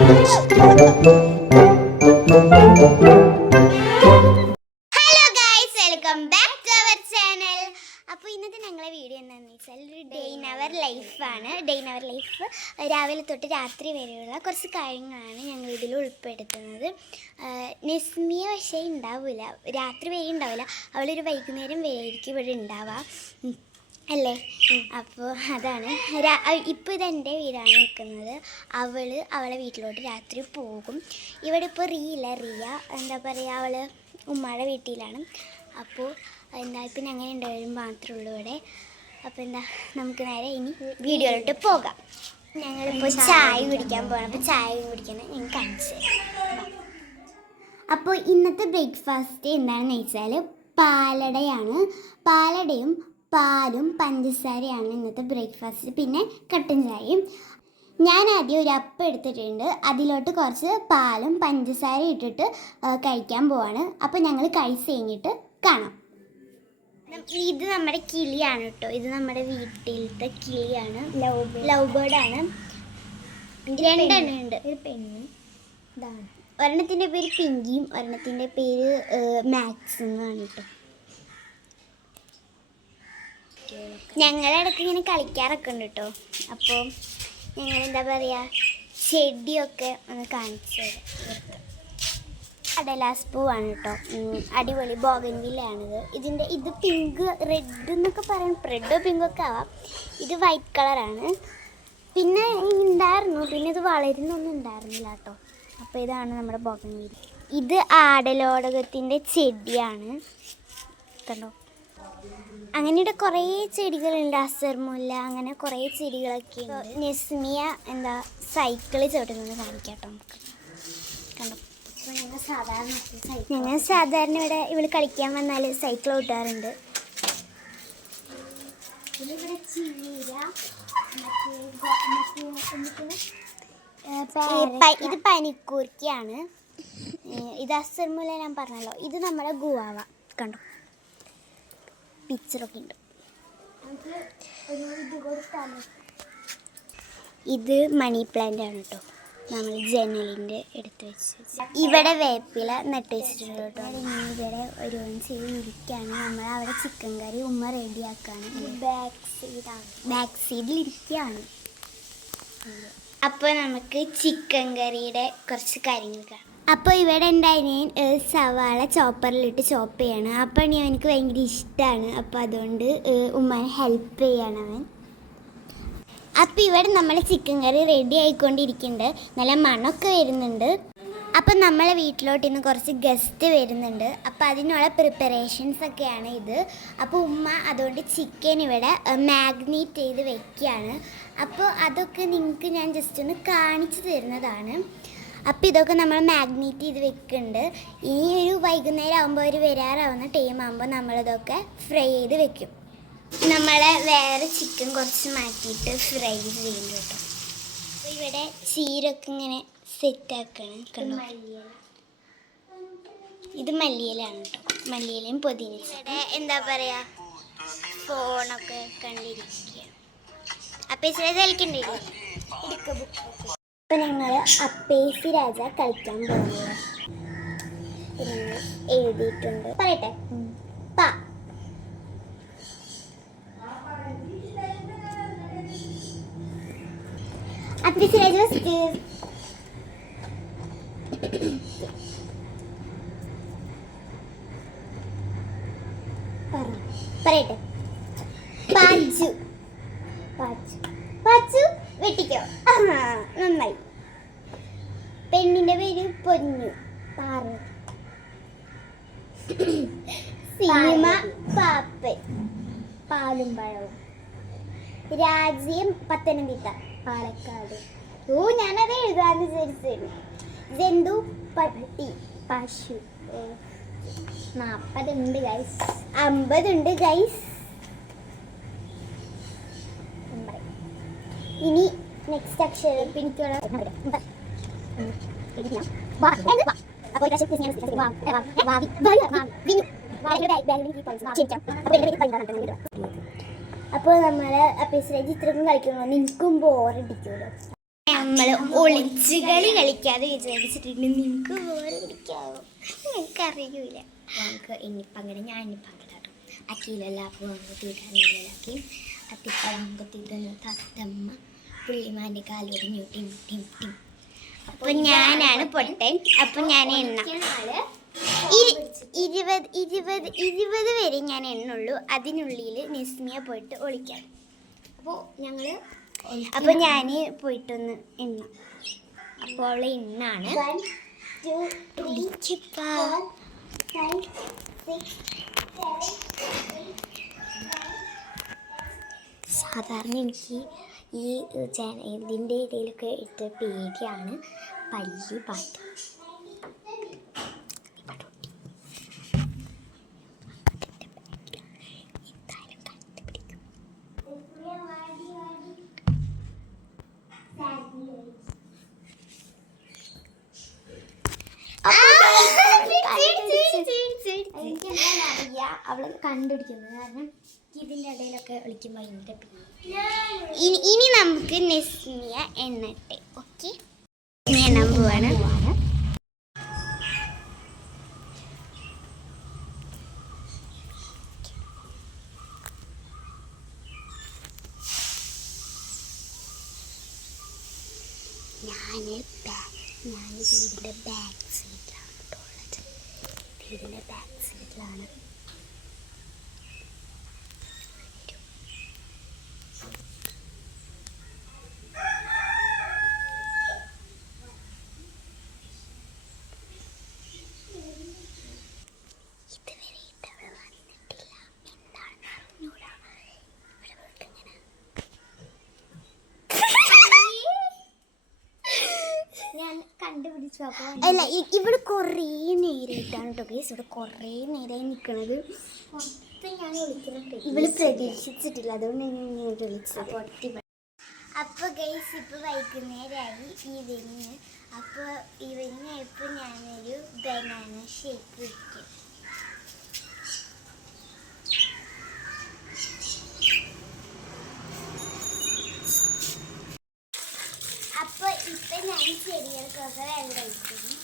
Hello guys welcome back to our channel അപ്പോൾ ഇന്നത്തെ ഞങ്ങളെ വീഡിയോ എന്താണെന്ന് വെച്ചാൽ ഒരു ഡേ ഇൻ അവർ ലൈഫാണ് ഡേ ഇൻ അവർ ലൈഫ് രാവിലെ തൊട്ട് രാത്രി വരെയുള്ള കുറച്ച് കാര്യങ്ങളാണ് ഞങ്ങൾ ഇതിൽ ഉൾപ്പെടുത്തുന്നത്. നെസ്മിയ പക്ഷേ ഉണ്ടാവില്ല രാത്രി വരെ ഉണ്ടാവില്ല. അവളൊരു വൈകുന്നേരം വരെയായിരിക്കും ഇവിടെ ഉണ്ടാവുക. അല്ലേ? അപ്പോൾ അതാണ്. ഇപ്പോൾ ഇത് എന്റെ വീടാണ് നിൽക്കുന്നത്. അവൾ അവളെ വീട്ടിലോട്ട് രാത്രി പോകും. ഇവിടെ ഇപ്പോൾ റിയില്ല. റിയ എന്താ പറയുക അവൾ ഉമ്മയുടെ വീട്ടിലാണ്. അപ്പോൾ എന്താ ഇപ്പം അങ്ങനെ ഉണ്ടായാലും മാത്രമേ ഉള്ളൂ ഇവിടെ. അപ്പോൾ എന്താ നമുക്ക് നേരെ ഇനി വീഡിയോയിലോട്ട് പോകാം. ഞങ്ങളിപ്പോൾ ചായ കുടിക്കാൻ പോകണം അപ്പോൾ ചായ കുടിക്കുന്നത് ഞാൻ കാണിച്ചു അപ്പോൾ ഇന്നത്തെ ബ്രേക്ക്ഫാസ്റ്റ് എന്താണെന്ന് വെച്ചാൽ പാലടയാണ്. പാലടയും പാലും പഞ്ചസാരയാണ് ഇന്നത്തെ ബ്രേക്ക്ഫാസ്റ്റ് പിന്നെ കട്ടൻ ചായയും. ഞാൻ ആദ്യം ഒരു അപ്പം എടുത്തിട്ടുണ്ട്. അതിലോട്ട് കുറച്ച് പാലും പഞ്ചസാര ഇട്ടിട്ട് കഴിക്കാൻ പോവാണ്. അപ്പോൾ ഞങ്ങൾ കഴിച്ച് കഴിഞ്ഞിട്ട് കാണാം. ഇത് നമ്മുടെ കിളിയാണ് കേട്ടോ ഇത് നമ്മുടെ വീട്ടിലത്തെ കിളിയാണ്. ലവ് ലവ് ബേർഡാണ് രണ്ടെണ്ണം ഉണ്ട്. ഒരു പെണ്ണ്. ഇതാണ്. ഒരെണ്ണത്തിന്റെ പേര് പിങ്കിയും ഒരെണ്ണത്തിന്റെ പേര് മാക്സും എന്നാണ് കേട്ടോ ഞങ്ങളുടെ ഇടയ്ക്ക് ഇങ്ങനെ കളിക്കാറൊക്കെ ഉണ്ട് കേട്ടോ അപ്പോൾ ഞങ്ങൾ എന്താ പറയുക ചെടിയൊക്കെ ഒന്ന് കാണിച്ചു തരാം. കടലാസ് പൂവാണ് കേട്ടോ അടിപൊളി ബോഗൻവില്ലയാണിത് ഇതിന്റെ ഇത് പിങ്ക് റെഡ് എന്നൊക്കെ പറയാം റെഡോ പിങ്കോ ഒക്കെ ആവാം. ഇത് വൈറ്റ് കളറാണ്. പിന്നെ ഉണ്ടായിരുന്നു പിന്നെ ഇത് വളരുന്നൊന്നും ഉണ്ടായിരുന്നില്ല കേട്ടോ അപ്പോൾ ഇതാണ് നമ്മുടെ ബോഗൻവില്ല ഇത് ആടലോടകത്തിന്റെ ചെടിയാണ്. കണ്ടോ? അങ്ങനെയുടെ കുറേ ചെടികളുണ്ട്. അസർമുല്ല അങ്ങനെ കുറേ ചെടികളൊക്കെ ഉണ്ട്. നെസ്മിയ എന്താ സൈക്കിൾ ചവിട്ടുന്നത് കാണിക്കാട്ടോ നമുക്ക്. കണ്ടോ? ഞങ്ങൾ സാധാരണ ഇവിടെ ഇവിടെ കളിക്കാൻ വന്നാൽ സൈക്കിൾ ഓട്ടാറുണ്ട് ഇത് പനിക്കൂർക്കയാണ്. ഇത് അസർമുല ഞാൻ പറഞ്ഞല്ലോ. ഇത് നമ്മുടെ ഗുവാവ. കണ്ടോ? പിക്ചറൊക്കെ ഉണ്ട് ഇത് മണി പ്ലാന്റ് ആണ് കേട്ടോ നമ്മൾ ജനലിന്റെ എടുത്ത് വെച്ച് ഇവിടെ വേപ്പില നട്ട് വെച്ചിട്ടുണ്ട് കേട്ടോ ഇനി ഇവിടെ ഒരു ചെയ്ത് ഇരിക്കുകയാണ് നമ്മൾ അവിടെ ചിക്കൻ കറി ഉമ്മ റെഡിയാക്കാണ് ബാക്ക് സൈഡാണ് ബാക്ക് സൈഡിൽ ഇരിക്കുകയാണ്. അപ്പോൾ നമുക്ക് ചിക്കൻ കറിയുടെ കുറച്ച് കാര്യങ്ങൾ കാണാം. അപ്പോൾ ഇവിടെ ഉണ്ടായിരുന്ന സവാള ചോപ്പറിലിട്ട് ചോപ്പ് ചെയ്യണം. അപ്പോൾ ഞാൻ എനിക്ക് ഭയങ്കര ഇഷ്ടമാണ് അപ്പോൾ അതുകൊണ്ട് ഉമ്മ ഹെൽപ്പ് ചെയ്യണം അവൻ. അപ്പോൾ ഇവിടെ നമ്മൾ ചിക്കൻ കറി റെഡി ആയിക്കൊണ്ടിരിക്കുന്നുണ്ട്. നല്ല മണമൊക്കെ വരുന്നുണ്ട്. അപ്പം നമ്മളെ വീട്ടിലോട്ട് ഇന്ന് കുറച്ച് ഗസ്റ്റ് വരുന്നുണ്ട്. അപ്പോൾ അതിനുള്ള പ്രിപ്പറേഷൻസ് ഒക്കെയാണ് ഇത്. അപ്പോൾ ഉമ്മ അതുകൊണ്ട് ചിക്കൻ ഇവിടെ മാഗ്നേറ്റ് ചെയ്ത് വെക്കുകയാണ്. അപ്പോൾ അതൊക്കെ നിങ്ങൾക്ക് ഞാൻ ജസ്റ്റ് ഒന്ന് കാണിച്ചു തരുന്നതാണ്. അപ്പോൾ ഇതൊക്കെ നമ്മൾ മാഗ്നേറ്റ് ചെയ്ത് വെക്കുന്നുണ്ട് ഇനി ഒരു വൈകുന്നേരം ആകുമ്പോൾ ഒരു വരാറാവുന്ന ടൈം ആകുമ്പോൾ നമ്മളിതൊക്കെ ഫ്രൈ ചെയ്ത് വെക്കും. നമ്മൾ വേറെ ചിക്കൻ കുറച്ച് മാറ്റിയിട്ട് ഫ്രൈ ചെയ്യും കേട്ടോ. അപ്പോൾ ഇവിടെ ചീരൊക്കെ ഇങ്ങനെ സെറ്റ് ആക്കണം കണ്ടോ? ഇത് മല്ലിയിലാണ് കേട്ടോ. മല്ലിയിലയും പൊതിന ഇവിടെ എന്താ പറയാ? ഫോണൊക്കെ കണ്ടിരിക്കുക അപ്പം അപ്പേസ് കളിക്കണ്ടില്ലേ അപ്പൊ ഞങ്ങൾ അപ്പേസി രാജ കളിക്കാൻ പോകുന്നത് ഞങ്ങൾ എഴുതിയിട്ടുണ്ട്. പറയട്ടെ. പാ. അപ്പേസി രാജ പറയട്ടെ. നന്നായി. പെണ്ണിന്റെ പേര് പൊന്നു പാറു. സിനിമ പാപ്പൻ പാലും പഴവും. രാജ്യം പത്തനംതിട്ട പാലക്കാട്. ഓ ഞാനത് എഴുതാന്ന് വിചാരിച്ചു ജന്തു പട്ടി പശു. നാൽപ്പതുണ്ട് ഗൈസ് അമ്പതുണ്ട് ഗൈസ് ഇനി നെക്സ്റ്റ് അക്ഷരം പിന്നിക്കുള്ള അപ്പോൾ അപ്പീസിലേക്ക് ഇത്രക്കും കളിക്കുമ്പോൾ നിനക്കും ബോറടിക്കുമല്ലോ നമ്മൾ ഒളിച്ച് കളി കളിക്കാതെ വിചാരിച്ചിട്ടുണ്ട് നിനക്ക് ബോറടിക്കാവോ എനിക്കറിയൂല നമുക്ക് ഇന്നിപ്പങ്ങനെ ഞാൻ ഇന്നിപ്പങ്ങടാട്ടും അക്കീലല്ല അപ്പോൾ തീട്ടാനില്ലാക്കി അത്തിപ്പഴം തീരുന്ന തത്തമ്മ പുള്ളിമാന്റെ കാലൊടിഞ്ഞു ടിം ടിം ടിം. അപ്പൊ ഞാനാണ് പൊട്ടൻ. അപ്പൊ ഞാൻ എണ്ണ. ഇരുപത് ഇരുപത് ഇരുപത് വരെ ഞാൻ എണ്ണുള്ളൂ. അതിനുള്ളിൽ നിസ്മിയ പോയിട്ട് ഒളിക്കാം. അപ്പോൾ ഞങ്ങൾ അപ്പോൾ ഞാൻ പോയിട്ടൊന്ന് എണ്ണ. അപ്പോൾ അവളെ എണ്ണാണ്. സാധാരണ എനിക്ക് ഈ ചാന ഇതിന്റെ ഇടയിലൊക്കെ ഇട്ട് പേടിയാണ് പല്ലി പാട്ട്. അവളെ കണ്ടുപിടിക്കുന്നത് കാരണം ഇതിന്റെ വിളിക്കുമ്പോൾ എന്റെ ഇനി ഇനി നമുക്ക് നെസ്മിയ എണ്ണട്ടെ ഓക്കെ? ഞാൻ എണ്ണാൻ പോവാണ്. ഞാൻ ഞാൻ ബാക്ക് സീറ്റിലാണ് ഉള്ളത് വീടിന്റെ ബാക്ക് സീറ്റിലാണ് ഇതുവരെയായിട്ട് അവൾ വന്നിട്ടില്ല എന്താണെന്ന് അറിഞ്ഞൂടാ ഇവിടെ അവൾക്ക് ഇങ്ങനെ ഞാൻ കണ്ടുപിടിച്ചു അപ്പോൾ അല്ല ഇവിടെ കുറേ നേരമായിട്ടാണ് കേട്ടോ ഗേസ് ഇവിടെ കുറേ നേരമായി നിൽക്കുന്നത് മൊത്തം ഞാൻ വിളിക്കുന്ന ഇവൾ പ്രതീക്ഷിച്ചിട്ടില്ല. അതുകൊണ്ട് ഞാൻ ഇങ്ങോട്ട് വിളിച്ചത്. അപ്പോൾ ഗൈസ് ഇപ്പോൾ വൈകുന്നേരമായി ഈവനിങ് അപ്പോൾ ഈവനിങ് ആയപ്പോൾ ഞാനൊരു ബനാന ഷേക്ക് വയ്ക്കും അപ്പോൾ ഇപ്പം ഞാൻ ചെടികൾക്കൊക്കെ വെള്ളം ഒഴിക്കുന്നു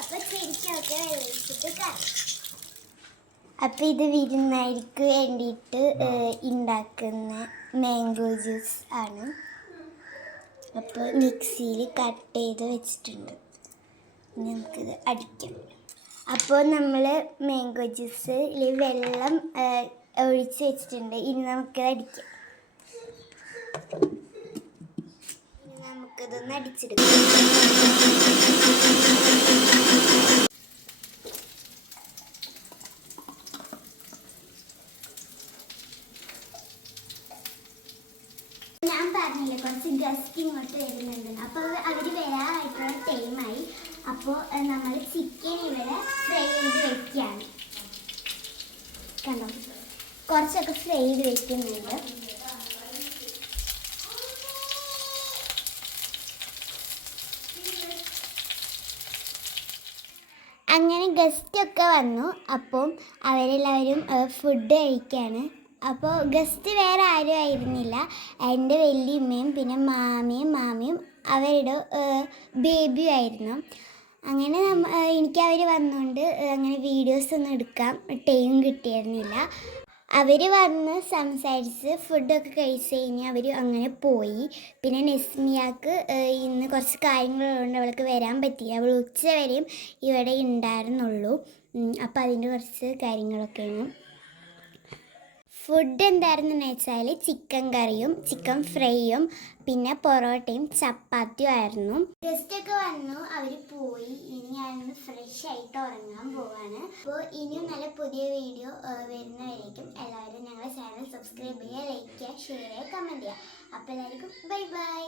അപ്പോൾ ചെടിക്കൊക്കെ വെള്ളം ഒഴിച്ചിട്ട് കറി അപ്പോൾ ഇത് വിരുന്നായിരിക്ക് വേണ്ടിയിട്ട് ഉണ്ടാക്കുന്ന മാംഗോ ജ്യൂസ് ആണ്. അപ്പോൾ മിക്സിയിൽ കട്ട് ചെയ്ത് വെച്ചിട്ടുണ്ട്. ഇനി നമുക്കിത് അടിക്കാം. അപ്പോൾ നമ്മൾ മാംഗോ ജ്യൂസിൽ വെള്ളം ഒഴിച്ച് വെച്ചിട്ടുണ്ട്. ഇനി നമുക്കിത് അടിക്കാം. നമുക്കിതൊന്ന് അടിച്ചെടുക്കാം ഞാൻ പറഞ്ഞില്ലേ കുറച്ച് ഗസ്റ്റ് ഇങ്ങോട്ട് വരുന്നുണ്ട് അപ്പോൾ അവർ വരാനായിട്ടുള്ള ടൈമായി അപ്പോൾ നമ്മൾ ചിക്കൻ ഇവിടെ ഫ്രൈ ചെയ്ത് വെക്കുകയാണ് കണ്ടോ? കുറച്ചൊക്കെ ഫ്രൈ ചെയ്ത് വെക്കുന്നുണ്ട്. അങ്ങനെ ഗസ്റ്റൊക്കെ വന്നു. അപ്പം അവരെല്ലാവരും ഫുഡ് കഴിക്കുകയാണ് അപ്പോൾ ഗസ്റ്റ് വേറെ ആരും ആയിരുന്നില്ല. എന്റെ വല്യമ്മയും പിന്നെ മാമിയും മാമിയും അവരുടെ ബേബിയും ആയിരുന്നു. അങ്ങനെ എനിക്ക് അവർ വന്നുകൊണ്ട് അങ്ങനെ വീഡിയോസ് ഒന്നും എടുക്കാൻ ടൈം കിട്ടിയിരുന്നില്ല. അവർ വന്ന് സംസാരിച്ച് ഫുഡൊക്കെ കഴിച്ച് കഴിഞ്ഞ് അവർ അങ്ങനെ പോയി. പിന്നെ നെസ്മിയാക്ക് ഇന്ന് കുറച്ച് കാര്യങ്ങളുണ്ട് അവൾക്ക് വരാൻ പറ്റിയില്ല. അവൾ ഉച്ച വരെയും ഇവിടെ ഉണ്ടായിരുന്നുള്ളൂ അപ്പോൾ അതിന്റെ കുറച്ച് കാര്യങ്ങളൊക്കെയാണ്. ഫുഡ് എന്തായിരുന്നെന്ന് വെച്ചാൽ ചിക്കൻ കറിയും ചിക്കൻ ഫ്രൈയും പിന്നെ പൊറോട്ടയും ചപ്പാത്തിയും ആയിരുന്നു. ഗസ്റ്റ് ഒക്കെ വന്നു അവർ പോയി. ഇനി ഞാനൊന്ന് ഫ്രഷ് ആയിട്ട് ഉറങ്ങാൻ പോവാണ്. അപ്പോൾ ഇനിയും നല്ല പുതിയ വീഡിയോ വരുന്നവരേക്കും എല്ലാവരും ഞങ്ങളുടെ ചാനൽ സബ്സ്ക്രൈബ് ചെയ്യുക ലൈക്ക് ചെയ്യുക ഷെയർ ചെയ്യുക കമന്റ് ചെയ്യുക. അപ്പോൾ എല്ലാവർക്കും ബൈ ബൈ